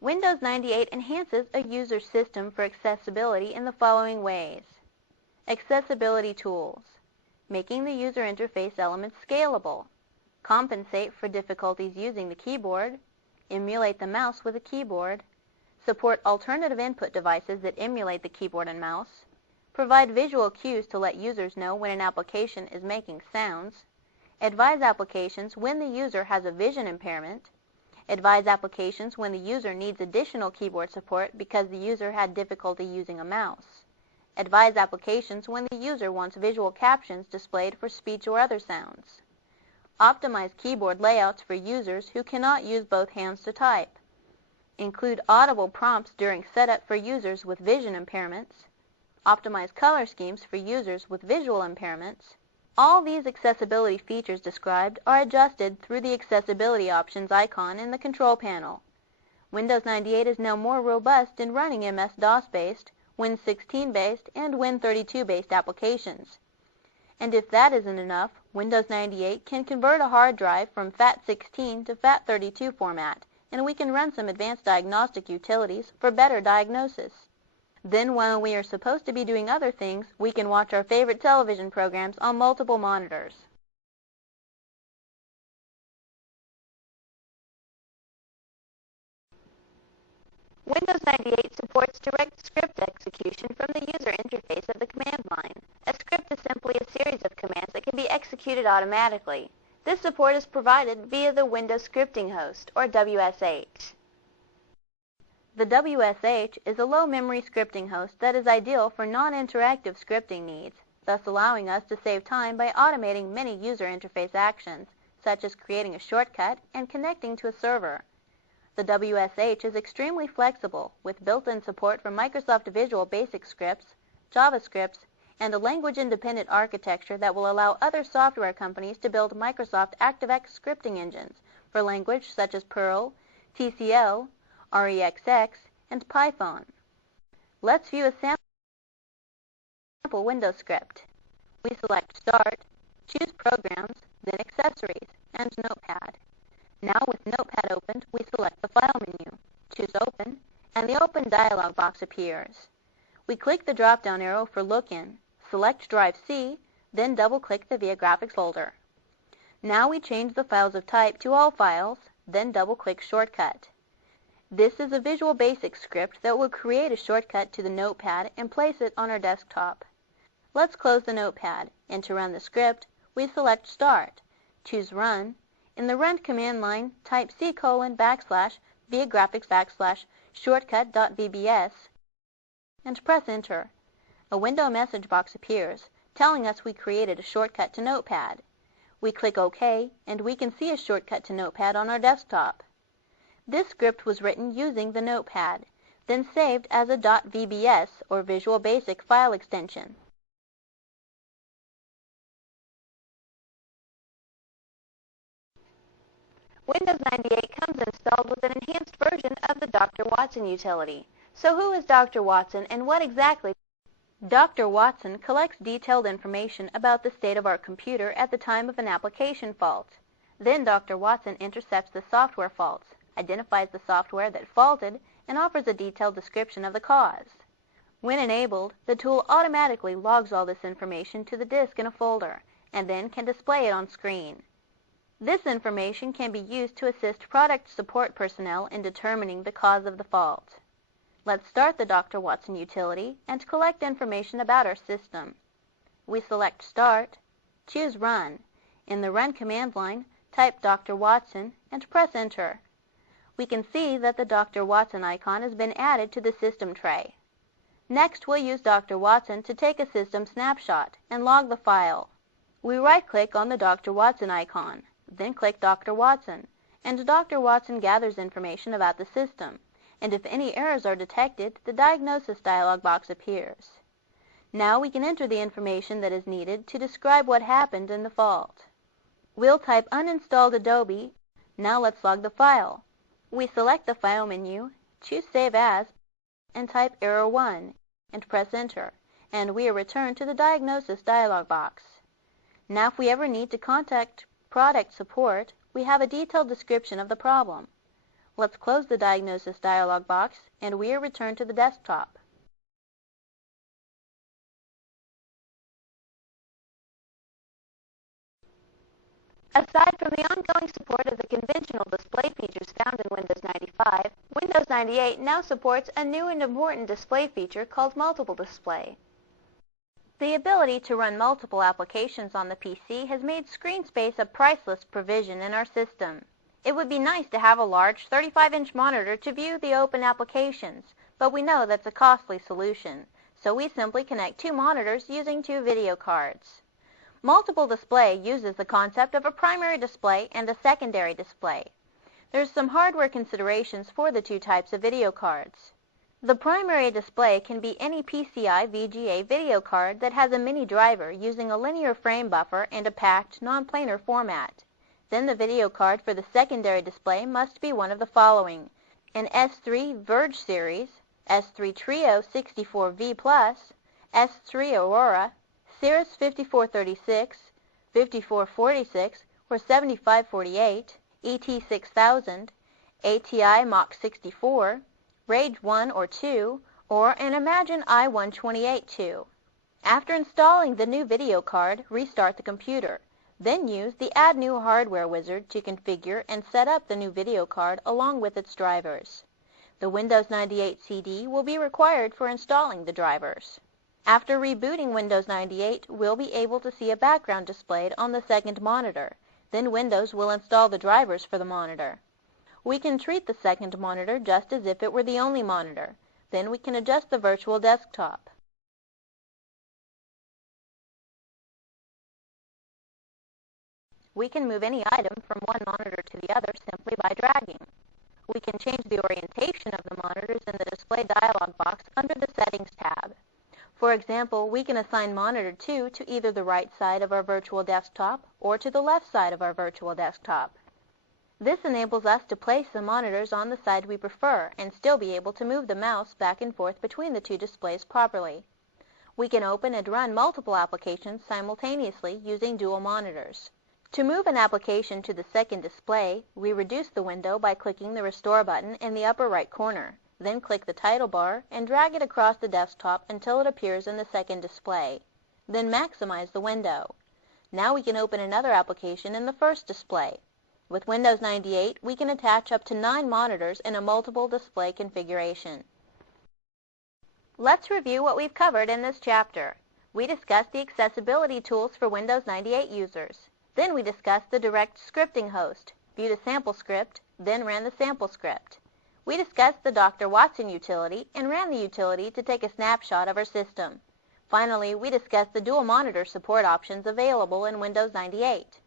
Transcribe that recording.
Windows 98 enhances a user's system for accessibility in the following ways. Accessibility tools. Making the user interface elements scalable. Compensate for difficulties using the keyboard. Emulate the mouse with a keyboard. Support alternative input devices that emulate the keyboard and mouse. Provide visual cues to let users know when an application is making sounds. Advise applications when the user has a vision impairment. Advise applications when the user needs additional keyboard support because the user had difficulty using a mouse. Advise applications when the user wants visual captions displayed for speech or other sounds. Optimize keyboard layouts for users who cannot use both hands to type. Include audible prompts during setup for users with vision impairments. Optimize color schemes for users with visual impairments. All these accessibility features described are adjusted through the Accessibility Options icon in the control panel. Windows 98 is now more robust in running MS-DOS-based, Win16-based, and Win32-based applications. And if that isn't enough, Windows 98 can convert a hard drive from FAT16 to FAT32 format, and we can run some advanced diagnostic utilities for better diagnosis. Then while we are supposed to be doing other things, we can watch our favorite television programs on multiple monitors. Windows 98 supports direct script execution from the user interface of the command line. A script is simply a series of commands that can be executed automatically. This support is provided via the Windows Scripting Host, or WSH. The WSH is a low-memory scripting host that is ideal for non-interactive scripting needs, thus allowing us to save time by automating many user interface actions, such as creating a shortcut and connecting to a server. The WSH is extremely flexible, with built-in support for Microsoft Visual Basic scripts, JavaScripts, and a language-independent architecture that will allow other software companies to build Microsoft ActiveX scripting engines for language such as Perl, TCL, REXX, and Python. Let's view a sample Windows script. We select Start, choose Programs, then Accessories, and Notepad. Now with Notepad opened, we select the File menu, choose Open, and the Open dialog box appears. We click the drop-down arrow for Look-In, select Drive C, then double-click the Viagrafix folder. Now we change the files of type to All Files, then double-click Shortcut. This is a Visual Basic script that will create a shortcut to the Notepad and place it on our desktop. Let's close the Notepad, and to run the script, we select Start, choose Run. In the Run command line, type C:\Viagrafix\shortcut.vbs and press Enter. A window message box appears, telling us we created a shortcut to Notepad. We click OK, and we can see a shortcut to Notepad on our desktop. This script was written using the Notepad, then saved as a .vbs or Visual Basic file extension. Windows 98 comes installed with an enhanced version of the Dr. Watson utility. So who is Dr. Watson and what exactly? Dr. Watson collects detailed information about the state of our computer at the time of an application fault. Then Dr. Watson intercepts the software faults, identifies the software that faulted, and offers a detailed description of the cause. When enabled, the tool automatically logs all this information to the disk in a folder, and then can display it on screen. This information can be used to assist product support personnel in determining the cause of the fault. Let's start the Dr. Watson utility and collect information about our system. We select Start, choose Run. In the Run command line, type Dr. Watson and press Enter. We can see that the Dr. Watson icon has been added to the system tray. Next, we'll use Dr. Watson to take a system snapshot and log the file. We right-click on the Dr. Watson icon, then click Dr. Watson, and Dr. Watson gathers information about the system, and if any errors are detected, the diagnosis dialog box appears. Now we can enter the information that is needed to describe what happened in the fault. We'll type uninstalled Adobe. Now let's log the file. We select the File menu, choose Save As, and type Error 1, and press Enter, and we are returned to the diagnosis dialog box. Now if we ever need to contact product support, we have a detailed description of the problem. Let's close the Diagnosis dialog box, and we are returned to the desktop. Aside from the ongoing support of the conventional display features found in Windows 95, Windows 98 now supports a new and important display feature called Multiple Display. The ability to run multiple applications on the PC has made screen space a priceless provision in our system. It would be nice to have a large 35-inch monitor to view the open applications, but we know that's a costly solution, so we simply connect two monitors using two video cards. Multiple display uses the concept of a primary display and a secondary display. There's some hardware considerations for the two types of video cards. The primary display can be any PCI VGA video card that has a mini driver using a linear frame buffer and a packed, non-planar format. Then the video card for the secondary display must be one of the following: an S3 Verge series, S3 Trio 64V+, S3 Aurora, Cirrus 5436, 5446, or 7548, ET6000, ATI Mach 64, RAID 1 or 2, or an Imagine i128-2. After installing the new video card, restart the computer. Then use the Add New Hardware wizard to configure and set up the new video card along with its drivers. The Windows 98 CD will be required for installing the drivers. After rebooting Windows 98, we'll be able to see a background displayed on the second monitor. Then Windows will install the drivers for the monitor. We can treat the second monitor just as if it were the only monitor. Then we can adjust the virtual desktop. We can move any item from one monitor to the other simply by dragging. We can change the orientation of the monitors in the Display dialog box under the Settings tab. For example, we can assign Monitor 2 to either the right side of our virtual desktop or to the left side of our virtual desktop. This enables us to place the monitors on the side we prefer and still be able to move the mouse back and forth between the two displays properly. We can open and run multiple applications simultaneously using dual monitors. To move an application to the second display, we reduce the window by clicking the Restore button in the upper right corner. Then click the title bar and drag it across the desktop until it appears in the second display. Then maximize the window. Now we can open another application in the first display. With Windows 98, we can attach up to 9 monitors in a multiple display configuration. Let's review what we've covered in this chapter. We discussed the accessibility tools for Windows 98 users. Then we discussed the direct scripting host, viewed a sample script, then ran the sample script. We discussed the Dr. Watson utility and ran the utility to take a snapshot of our system. Finally, we discussed the dual monitor support options available in Windows 98.